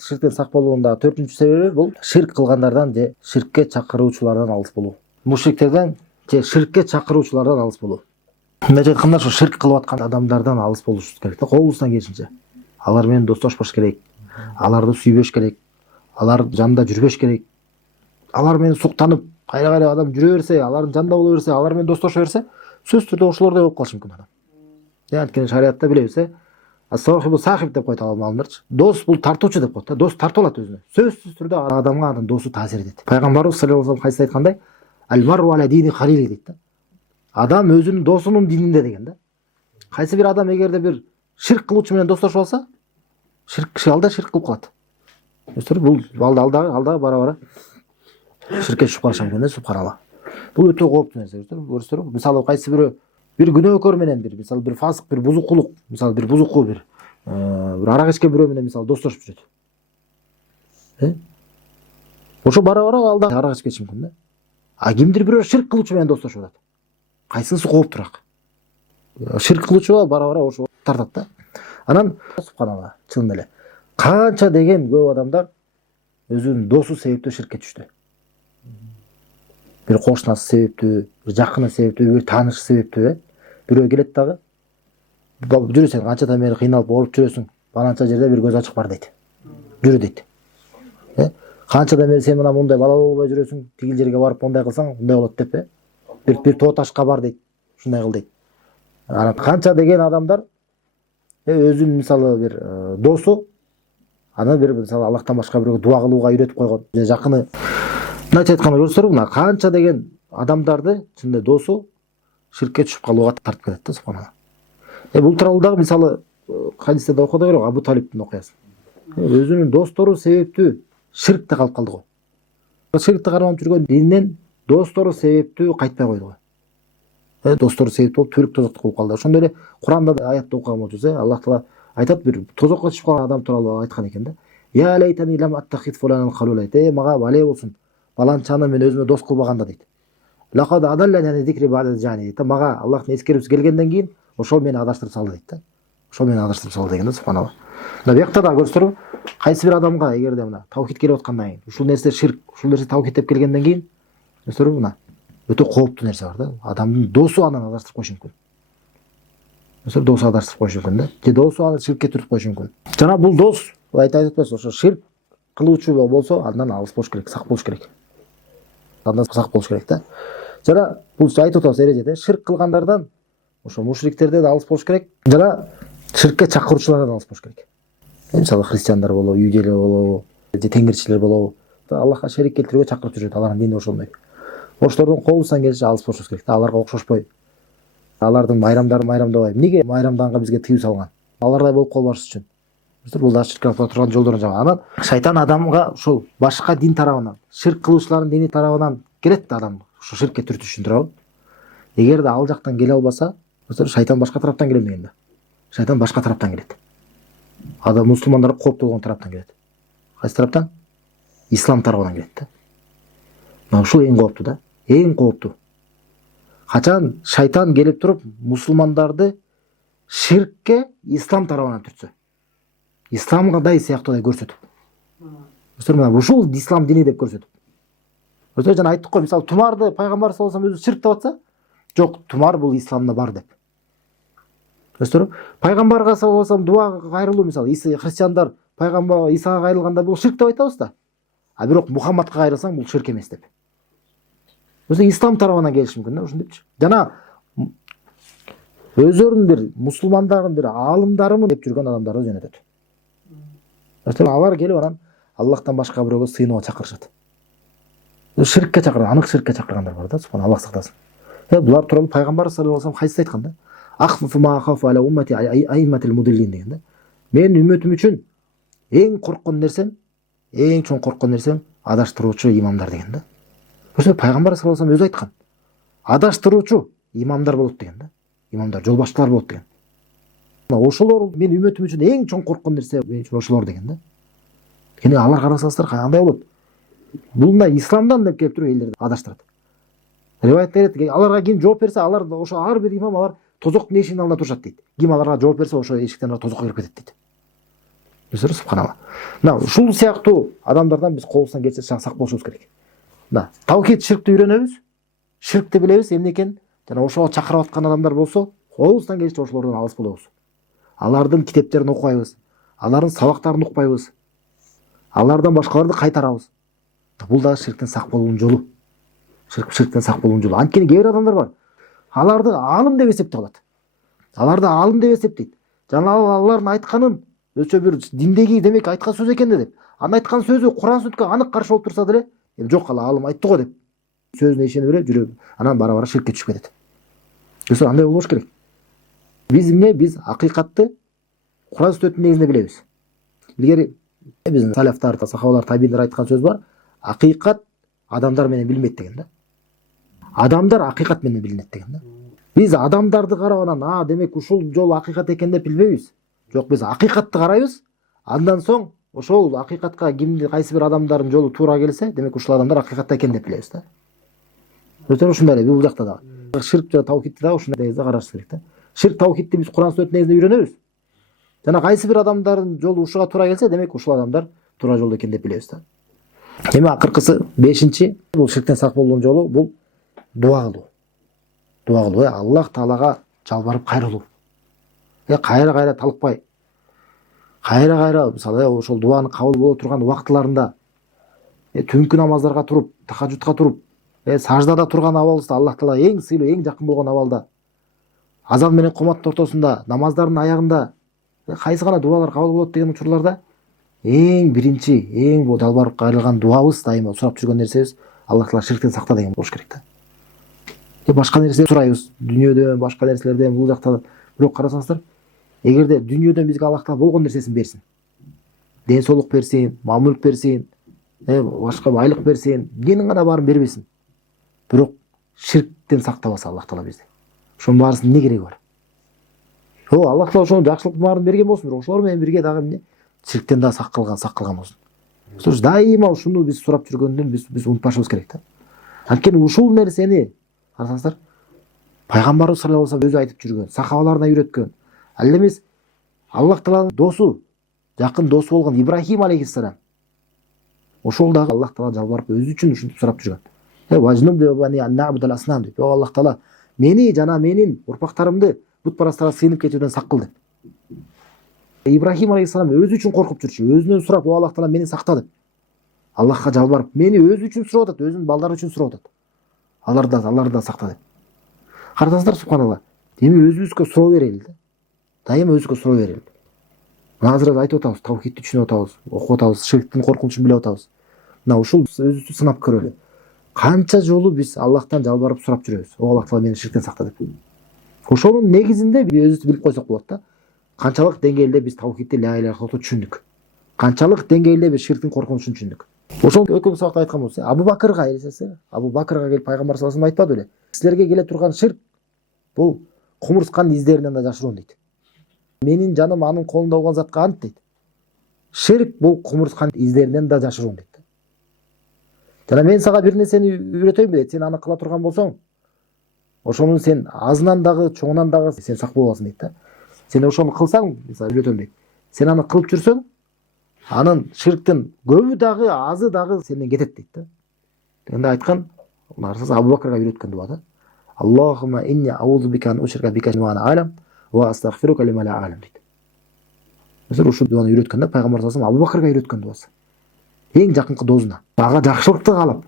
Ширктен сак болуунун дагы 4-чү себеби бул ширк кылгандардан же ширкке чакыруучулардан алыс болуу. Мушриктерден же ширкке чакыруучулардан алыс болуу. Мындай айтканда ошо ширк кылып аткан адамдардан алыс болушубуз керек да, колубуздан келишинче. Алар менен достошпош керек. Аларды сүйбөш керек. Алар жанында жүрбөш керек. Алар менен суктанып, кайра адам жүрө берсе, алардын жанында боло берсе, алар менен достошо берсе, сөзсүз түрдө ошолордой болуп калышы мүмкүн адам. Анткени шариатта билебиз, ас-сахибу сахиб деп коет маалымдарчы. Дос бул тартуучу деп коет да. Дос тартып алат өзүнө. Сөзсүз түрдө адамга анын досу таасир этет. Пайгамбарыбыз саллаллаху алейхи вассалам кайсы айткандай, аль-мару аля дини халили дейт да. Адам өзүнүн досунун дининде деген да. Кайсы бир адам эгерде бир ширк кылуучу менен достошуп алса, алда ширк кылып калат. Бул алда бара ширкке түшүп калышы мүмкүн да, субханалла. Бул өтө кооптуу нерсе, көрдүңүзбү? Мисалы кайсы бир күнөөкөр менен мисалы бир фасык, бир бузукулук, мисалы бир бузуку бир арак ичкен бирөө менен мисалы достошуп жүрөт. Ошо бара алда арак ичип кетиши мүмкүн да. А кимдир бирөө ширк кылуучу менен достошуп атат. Кайсысы кооптураак? Ширк кылуучу бара ошо тартат да. Анан субханалла, чын эле канча деген көп адамдар өзүнүн досу себептүү ширкке түштү. Бир кошунасы себептүү, бир жакыны себептүү, бир таанышы себептүү, бирөө келет дагы. Жүрө сен канчадан бери кыйналып ооруп жүрөсүң, баланча жерде бир көз ачык бар дейт. Жүрү дейт. Канчадан бери сен мына мындай балалуу болбой жүрөсүң, тигил жерге барып мындай кылсаң, мындай болот деп, бир тоо ташка бар дейт. Ушундай кыл дейт. Анан канча деген адамдар өзүнүн мисалы бир досу аны бир мисалы Аллахтан башка бирөөгө дуа кылууга үйрөтүп койгон. Жакыны мынча айтканда көрсөтөрбү, мына канча деген адамдарды чынында досу ширкке түшүп калууга тартып кетет да, субханалла. Бул тууралуу дагы мисалы хадисте да окудук эле, Абу Талиптин окуясы. Өзүнүн достору себептүү ширкте калып калды го. Ширкте карманып жүргөн дининен достору себептүү кайтпай койду го. Достору себептүү болуп төрүк тозокто болуп калды. Ошондой эле Куранда да аятты окуган болчусуз, Аллах Таала айтат, бир тозокко түшүп калган адам тууралуу айткан экен да. Я лайтани лам аттахид фуланан халула. Мага бале болсун. Баланчаны мен өзүмө дос кылбаганда дейт. Лакад адаллани зикри ба'да жани. Мага Аллахтын эскерүүсү келгенден кийин ошол мени адаштырып салды дейт да. Ошол мени адаштырып салды деген да, субханалла. Мына буякта да көрсөтөрбү, кайсы бир адамга эгерде мына таухид келип аткандан кийин, ушул нерсе ширк, ушул нерсе таухид деп келгенден кийин, көрсөтөрбү, мына өтө кооптуу нерсе бар да. Адамдын досу анан адаштырып койушу мүмкүн. Досу адаштырып койушу мүмкүн да. Же досу аны ширкке түртүп койушу мүмкүн. Жана бул дос айтып атпайбыз, ошо ширк кылуучу болсо андан алыс болуш керек, сак болуш керек. Андан сак болуш керек да. Жана бул айтып атабыз эрежеде, ширк кылгандардан ошо мушриктерден алыс болуш керек. Жана ширкке чакыруучулардан алыс болуш керек. Мисалы христиандар болобу, иудейлер болобу, же теңирчилер болобу, Аллахка шерик келтирүүгө чакырып жүрөт, алардын дини ошондой. Ошолордон колубуздан келишинче алыс болушубуз керек да, аларга окшошпой. Алардын майрамдарын майрамдабай. Эмнеге майрамданга бизге тыюу салган? Алардай болуп калбаш үчүн. Бул да ширк кылып турган жолдорун жаба. Анан шайтан адамга ушул башка дин тарабынан, ширк кылуучулардын дини тарабынан келет да адам, ушу ширкке түртүш үчүн, туурабы? Эгерде ал жактан келе албаса, шайтан башка тараптан келем деген да. Шайтан башка тараптан келет. Адам мусулмандар кооптуу болгон тараптан келет. Кайсы тараптан? Ислам тарабынан келет да. Мына ушул эң кооптуу да. Эң кооптуу. Качан шайтан келип туруп мусулмандарды ширкке ислам тарабынан түртсө. Исламгандай сыяктуудай көрсөтүп. Мына ушул ислам дини деп көрсөтүп. Жана айттык го, мисалы тумарды пайгамбар саллаллаху алейхи вассалам өзү ширк деп атса, жок, тумар бул исламда бар деп. Пайгамбарга саллаллаху алейхи вассалам дуа кайрылуу, мисалы христиандар пайгамбар Исага кайрылганда бул ширк деп айтабыз да. А бирок Мухаммадка кайрылсаң бул ширк эмес деп. Ислам тарабынан келиши мүмкүн да, ушундайчы. Жана өздөрүнүн бир мусулмандардын бир аалымдарымын деп жүргөн адамдарды жөнөтөт. Алар келип анан Аллахтан башка бирөөгө сыйынууга чакырышат. Ширкке чакырган, анык ширкке чакыргандар бар да, субхан Аллах сактасын. Булар тууралуу пайгамбар саллаллаху алейхи вассалам кайсы айткан да? Ахфу ма ахафу аля уммати айматил мудиллин деген да. Мен үммөтүм үчүн эң корккон нерсем, эң чоң корккон нерсем адаштыруучу имамдар деген да. Ошо пайгамбар саллаллаху алейхи вассалам өзү айткан. Адаштыруучу имамдар болот деген да. Имамдар, жолбашчылар болот деген. Ошолор мен үммөтүм үчүн эң чоң корккон нерсе ошолор деген да. Кene алар карасаңыздар кандай болот? Бул мына исламдан деп келип туруп элдерди адаштырат. Риваятта келет, аларга ким жооп берсе, алар ошо ар бир имам алар тозоктун эшигинин алдында турушат дейт. Ким аларга жооп берсе, ошо эшиктен тозокко кирип кетет дейт. Өсір субханалла. Мына ушул сыяктуу адамдардан биз колубуздан келсе сак болушубуз керек. Мына таухид ширкти үйрөнөбүз. Ширкти билебиз эмне экенин. Жана ошого чакырып аткан адамдар болсо, колубуздан келишинче ошолордон алыс болобуз. Алардын китептерин окубайбыз. Алардын сабактарын укпайбыз. Алардан башкаларды кайтарабыз. Бул дагы ширктен сак болуунун жолу. Ширктен сак болуунун жолу. Анткени кээ бир адамдар бар. Аларды алым деп эсептеп алат. Аларды алым деп эсептейт. Жана алардын айтканын өчө бир диндеги демек айткан сөз экен деп. Анын айткан сөзү Куран сүннөткө анык каршы болуп турса деле, жок ала алым айтты го деп сөзүнө ишене бере жүрөбүз. Анан бара ширкке түшүп кетет. Өсө андай болбош керек. Биз акыйкатты Куран сүннөттүн негизинде билебиз. Илгери биздин салафтар, сахабалар, табииндар айткан сөз бар. Акыйкат адамдар менен билинбейт деген да. Адамдар акыйкат менен билинет деген да. Биз адамдарды карап анан, демек ушул жол акыйкат экен деп билбейбиз. Жок, биз акыйкатты карайбыз. Андан соң ошол акыйкатка кимди кайсы бир адамдардын жолу туура келсе, демек ушул адамдар акыйкатта экен деп билебиз да. Өтө ушундай эле бул жакта дагы. Ширк жана таухидти дагы ушундай негизде караш керек да. Ширк таухидти биз Куран сүннөттүн негизинде үйрөнөбүз. Жана кайсы бир адамдардын жолу ушуга туура келсе, демек ушул адамдар туура жолдо экен деп билебиз да. Эми акыркысы 5-чи бул ширктен сак болуунун жолу бул дуа кылуу. Дуа кылуу, Аллах Таалага жалбарып кайрылуу. Кайра талыкпай. Кайра мисалы ошол дуанын кабыл боло турган убактыларында түнкү намаздарга туруп, тахажжудка туруп, саждада турган абалыбызда Аллах Таала эң сыйлуу, эң жакын болгон абалда, азан менен коматтын ортосунда, намаздардын аягында кайсы гана дуалар кабыл болот деген учурларда эң биринчи, эң бул жалбарып кайрылган дуабыз, дайыма сурап жүргөн нерсебиз Аллах Таала ширктен сакта деген болуш керек да. Башка нерсе сурайбыз, дүйнөдөн, башка нерселерден, бул жакта бирок карасаңыздар, эгерде дүйнөдөн бизге Аллах Таала болгон нерсесин берсин, ден соолук берсин, мал мүлк берсин, башка байлык берсин, эмненин гана баарын бербесин, бирок ширктен сактабаса Аллах Таала бизди, ошонун баарысынын эмне кереги бар? Аллах Таала ошонун жакшылыктын баарын берген болсун, бирок ошолор менен бирге дагы эмне ширктен да сак кылган болсун. Дайыма ушуну биз сурап жүргөндөн биз унутпашыбыз керек да. Анткени ушул нерсени карасаңыздар, пайгамбарыбыз саллаллаху алейхи өзү айтып жүргөн, сахабаларына үйрөткөн. Ал эмес Аллах Тааланын досу, жакын досу болгон Ибрахим алейхиссалам. Ошол дагы Аллах Таала жалбарып өзү үчүн ушинтип сурап жүргөн. Важнум деп бани аннабудал аснам деп. Аллах Таала мени жана менин урпактарымды бутпарастарга сыйынып кетүүдөн сак кыл деп. Ибрахим алейхиссалам өзү үчүн коркуп жүрчү, өзүнөн сурап, Аллах Таала мени сакта деп. Аллахка жалбарып, мени өзү үчүн сурап атат, өзүнүн балдары үчүн сурап атат. Аларды да сакта деп. Карасаңыздар, субханалла. Эми өзүбүзгө суроо берели да. Дайыма өзүбүзгө суроо берели. Азыр айтып атабыз, таухидти түшүнүп атабыз, окуп атабыз, ширктин коркунучун билип атабыз. Мына ушул өзүбүздү сынап көрөлү. Канча жолу биз Аллахтан жалбарып сурап жүрөбүз. Аллах Таала мени ширктен сакта деп. Ошонун негизинде биз өзүбүздү билип койсок болот да. Канчалык деңгээлде биз таухидти ла иляха илlalloh'ту түшүндүк. Канчалык деңгээлде биз ширктин коркунучун түшүндүк. Ошол өкүм сабакта айткан болсо, Абу Бакырга элестесе, Абу Бакырга келип пайгамбар саллаллаху алейхи вассалам айтпады беле? Силерге келе турган ширк бул кумурсканын издеринен да жашыруун дейт. Менин жаным анын колунда болгон затка ант дейт. Ширк бул кумурсканын издеринен да жашыруун дейт. Жана мен сага бир нерсени үйрөтөйүн дейт. Сен аны кыла турган болсоң, ошонун сен азынан дагы, чоңунан дагы сен сак боласың дейт да. Сен ошону кылсаң, мисалы үйрөтөм дейт. Сен аны кылып жүрсөң, анын ширктин көбү дагы, азы дагы сенден кетет дейт да. Дегенде айткан, нарсасы Абу Бакырга үйрөткөн дуа да. Аллахумма инни аузу бика ан ушрика бика ва ана алам ва астагфирука лима ла алам дейт. Mesela ушул дуаны үйрөткөн да, пайгамбар саллаллаху алейхи Абу Бакырга үйрөткөн дуасы. Эң жакынкы досуна. Ага жакшылыкты каалап.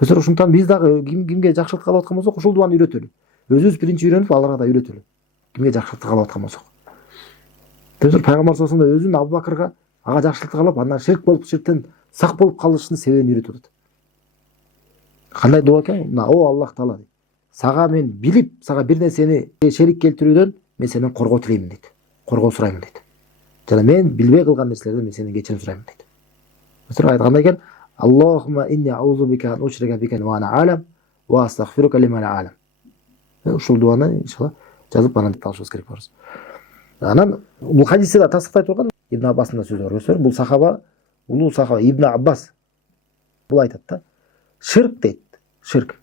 Mesela ушунтан биз дагы кимге жакшылык каалап аткан болсок, ушул дуаны үйрөтөлү. Өзүбүз биринчи үйрөнүп, аларга да үйрөтөлү. Кимге жакшылыкты каалап аткан болсок. Mesela пайгамбар саллаллаху алейхи өзүн Абу Бакырга ага жакшылыкты каалап, андан ширктен сак болуп калышынын себебин үйрөтүп атат. Кандай дуа экен? Мына о Аллах Таала дейт. Сага мен билип, сага бир нерсени шерик келтирүүдөн мен сенден коргоо тилеймин дейт. Коргоо сураймын дейт. Жана мен билбей кылган нерселерден мен сенден кечирим сураймын дейт. Mesela айткандай экен: Аллахумма инни аузу бика ан ушрика бика ва ана алам ва астагфирука лима ла алам. Ушул дуаны иншалла жазып анан алышыбыз керек болор. Анан бул хадисте да тасдиктай турган Ибн Аббастын сөзү бар көрсөңөр, бул сахаба, улуу сахаба Ибн Аббас бул айтат да. Ширк дейт. Ширк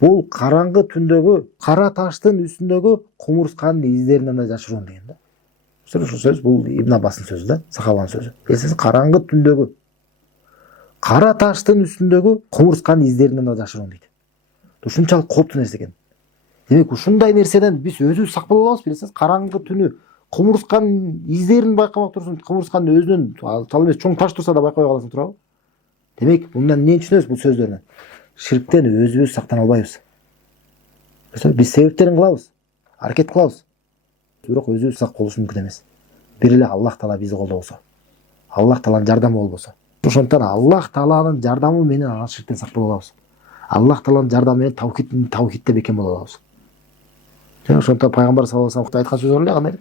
бул караңгы түндөгү кара таштын үстүндөгү кумурсканын издеринен да жашыруун деген да. Ушул сөз бул Ибн Аббастын сөзү да, сахабанын сөзү. Сиз караңгы түндөгү кара таштын үстүндөгү кумурсканын издеринен да жашыруун дейт. Ушунчалык кооптуу нерсе экен. Демек ушундай нерседен биз өзүбүз сак боло алабыз, билесиз. Караңгы түнү кумурсканын издерин байкамак турсун, кумурсканын өзүнөн ал эмес чоң таш турса да байкабай каласың турабы? Демек мындан эмнени түшүнөбүз бул сөздөрдөн? Ширктен өзүбүз сактана албайбыз. Биз себептерин кылабыз, аракет кылабыз. Бирок өзүбүз сак болуш мүмкүн эмес. Бир эле Аллах Таала бизди колдобосо, Аллах Тааланын жардамы болбосо. Ошондуктан Аллах Тааланын жардамы менен ана ширктен сак боло алабыз. Аллах Тааланын жардамы менен таухидте бекем боло алабыз. Ошондуктан пайгамбар саллаллаху алейхи вассалам айткан сөз бар эле кандай?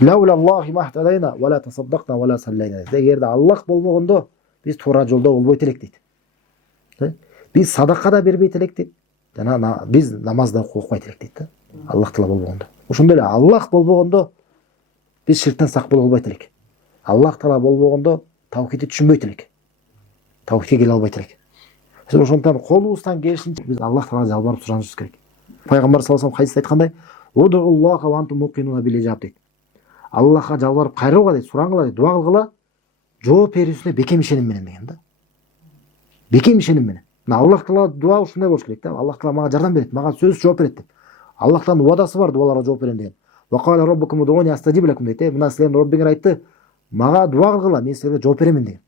Лаула Аллахи махтадайна ва ла тасаддакна ва ла саллайна. Эгерде Аллах болбогондо биз туура жолдо болбойт элек дейт. Биз садака да бербейт элек дейт. Жана биз намаз да окубайт элек дейт да. Аллах Таала болбогондо. Ошондой эле Аллах болбогондо биз ширктен сак боло албайт элек. Аллах Таала болбогондо таухидти түшүнбөйт элек. Таухидке келе албайт элек. Ошондуктан колубуздан келишинче биз Аллах Таалага жалбарып суранышыбыз керек. Пайгамбар саллаллаху алейхи хадисте айткандай: "Удуллаха ва антум муқинуна бил ижаб" дейт. Аллахка жалбарып кайрылгыла дейт, сураңгыла дейт, дуа кылгыла, жооп берүүсүнө бекем ишеним менен деген да. Бекем ишеним менен. Аллах Таала дуа ушундай болуш керек да. Аллах Таала мага жардам берет, мага сөзсүз жооп берет деп. Аллах Тааланын уадасы бар дуаларга жооп берем деген. Ва кала роббукум удуни астажиб лакум дейт. Мына силердин Роббиңер айтты, мага дуа кылгыла, мен силерге жооп беремин деген.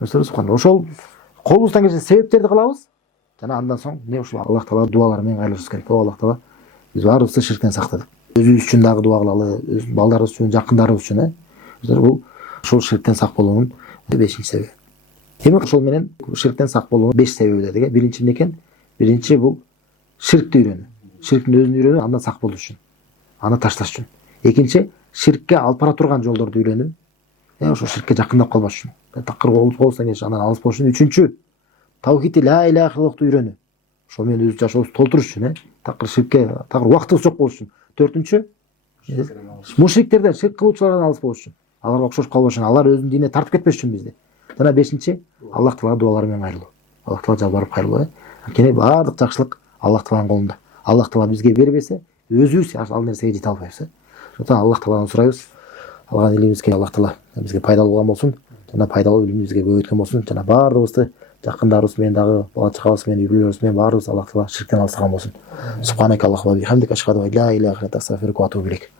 Ошол колубуздан келсе себептерди кылабыз. Жана андан соң ушул Аллах Таала дуалары менен кайрылышыбыз керек. Аллах Таала биз баарыбызды ширктен сактады. Өзүбүз үчүн дагы дуа кылалы, өз балдарыбыз үчүн, жакындарыбыз үчүн, бул ушул ширктен сак болуунун 5-чи себеби. Демек ошол менен ширктен сак болуунун 5 себеби дедик. Биринчи эмне экен? Биринчи бул ширкти үйрөнүү. Ширктин өзүн үйрөнүү, андан сак болуш үчүн, аны ташташ үчүн. Экинчи ширкке алып бара турган жолдорду үйрөнүү. Ошо ширкке жакындап калбаш үчүн. Такыр колубуздан келиши андан алыс болуш үчүн. Үчүнчү таухидти ла иляха иллаллахты үйрөнүү. Ошол менен өз жашообузду толтуруш үчүн, такыр ширкке такыр убактыбыз жок болуш үчүн. Төртүнчү мушриктерден, ширк кылуучулардан алыс болуш үчүн. Аларга окшош калбаш үчүн, алар өзүнүн динине тартып кетпеш үчүн бизди. Жана бешинчи Аллах Таалага дуалары менен кайрылуу. Аллах Таала жалбарып кайрылуу. Анткени баардык жакшылык Аллах Тааланын колунда. Аллах Таала бизге бербесе, өзүбүз ал нерсеге жете албайбыз. Ошондуктан Аллах Тааладан сурайбыз. Алган илимибизге Аллах Таала бизге пайдалуу болгон болсун. Жана пайдалуу билимибизге көбөйткөн болсун. Жана баарыбызды жакындарыбыз менен дагы, бала чагабыз менен, үй-бүлөбүз менен баарыбыз Аллах Таала ширктен алыстаган болсун. Субханака Аллахумма бихамдика ашхаду ан ла иляха илля анта астагфирука ва атубу илейк.